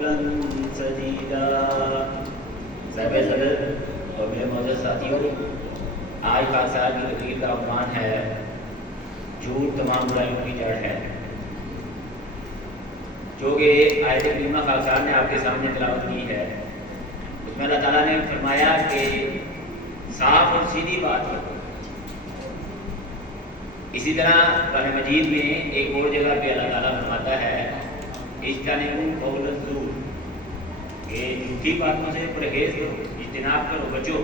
سدیدا صاحب صدر اور میرے معزز ساتھیوں، آج خاص صاحب کی تقریر کا عنوان ہے جھوٹ تمام برائیوں کی جڑ ہے، جو کہ آیت کریمہ خاص صاحب نے آپ کے سامنے تلاوت کی ہے۔ اس میں اللہ تعالیٰ نے فرمایا کہ صاف اور سیدھی بات ہے۔ اسی طرح قرآن مجید میں ایک اور جگہ پہ اللہ تعالیٰ فرماتا ہے اجتنبوا قول الزور، کہ جھوٹی باتوں سے پرہیز کرو، اجتناب کرو، بچو۔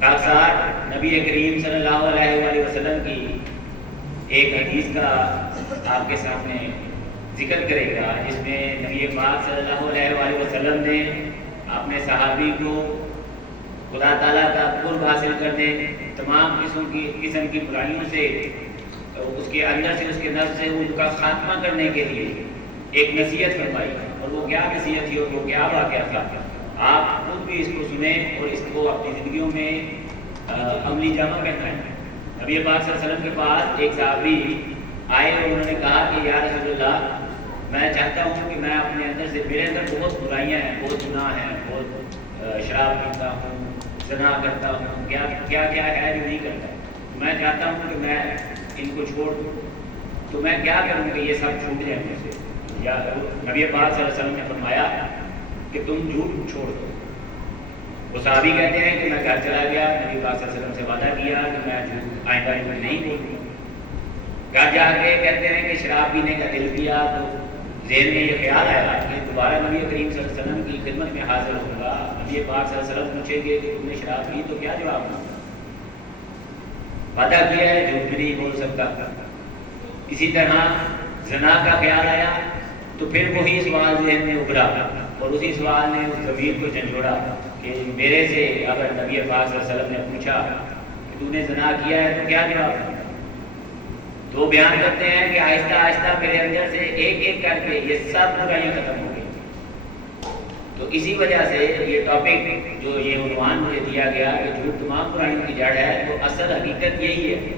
کاغذات نبی کریم صلی اللہ علیہ وآلہ وسلم کی ایک حدیث کا آپ کے سامنے ذکر کرے گا، جس میں نبی پاک صلی اللہ علیہ وآلہ وسلم نے اپنے صحابی کو خدا تعالیٰ کا قرب حاصل کرنے، تمام قسم کی برائیوں سے، اس کے اندر سے، اس کے نفس سے ان کا خاتمہ کرنے کے لیے ایک نصیحت فرمائی۔ اور وہ کیا نصیحت تھی اور وہ کیا واقعہ تھا، آپ خود بھی اس کو سنیں اور اس کو اپنی زندگیوں میں عملی جامہ پہنائیں۔ نبی پاک صلی اللہ علیہ وسلم کے پاس ایک صحابی آئے اور انہوں نے کہا کہ یا رسول اللہ، میں چاہتا ہوں کہ میں اپنے اندر سے، میرے اندر بہت برائیاں ہیں، بہت گناہ ہیں، بہت شراب پیتا ہوں، زنا کرتا ہوں، کیا ہے جو نہیں کرتا، میں چاہتا ہوں کہ میں ان کو چھوڑ دوں، تو میں کیا کروں کہ یہ سب چھوٹ جائیں مجھ سے؟ یا نبی پاک صلی اللہ علیہ وسلم نے فرمایا کہ تم جھوٹ چھوڑ دو۔ وہ صحابی کہتے ہیں کہ میں گھر چلا گیا، نبی پاک صلی اللہ علیہ وسلم سے وعدہ کیا کہ میں آئندہ نہیں بولوں۔ گھر جا کے کہتے ہیں کہ شراب پینے کا دل کیا تو ذہن میں یہ خیال آیا کہ دوبارہ نبی کریم صلی اللہ علیہ وسلم کی خدمت میں حاضر ہوں گا، نبی پاک صلی اللہ علیہ وسلم پوچھیں گے کہ تم نے شراب پی تو کیا جواب دوں؟ وعدہ کیا ہے، جھوٹ بھی نہیں بول سکتا۔ اسی طرح زنا کا خیال آیا تو پھر وہی سوال ذہن میں ابھرا اور اسی سوال نے اس ضمیر کو جھنجھوڑا کہ میرے سے اگر نبی پاک صلی اللہ علیہ وسلم نے پوچھا کہ تو نے زنا کیا ہے تو کیا جواب دوں؟ تو بیان کرتے ہیں کہ آہستہ آہستہ میرے اندر سے ایک ایک کر کے یہ سب برائیاں ختم ہو گئی۔ تو اسی وجہ سے یہ ٹاپک، جو یہ عنوان مجھے دیا گیا کہ جھوٹ تمام برائیوں کی جڑ ہے، تو اصل حقیقت یہی ہے۔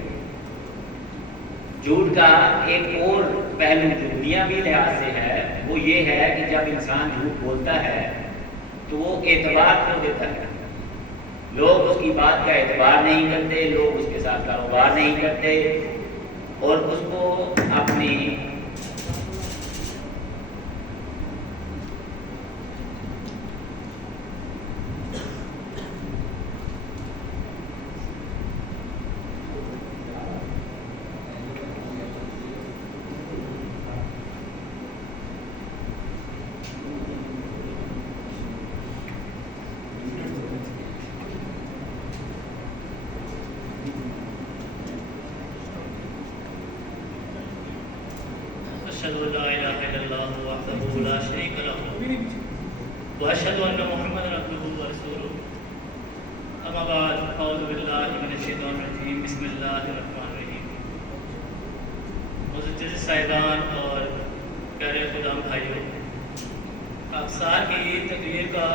جھوٹ کا ایک اور پہلو جو دنیاوی لحاظ سے ہے وہ یہ ہے کہ جب انسان جھوٹ بولتا ہے تو وہ اعتبار کھو دیتا ہے، لوگ اس کی بات کا اعتبار نہیں کرتے، لوگ اس کے ساتھ کاروبار نہیں کرتے اور اس کو اپنی أشهد أن لا إله إلا الله وحده لا شريك له وأشهد أن محمدا عبده ورسوله أما بعد أعوذ بالله من الشيطان الرجيم بسم الله الرحمن الرحيم۔ معزز صاحبان اور پیارے خدام بھائیوں، افسار کی تقریر کا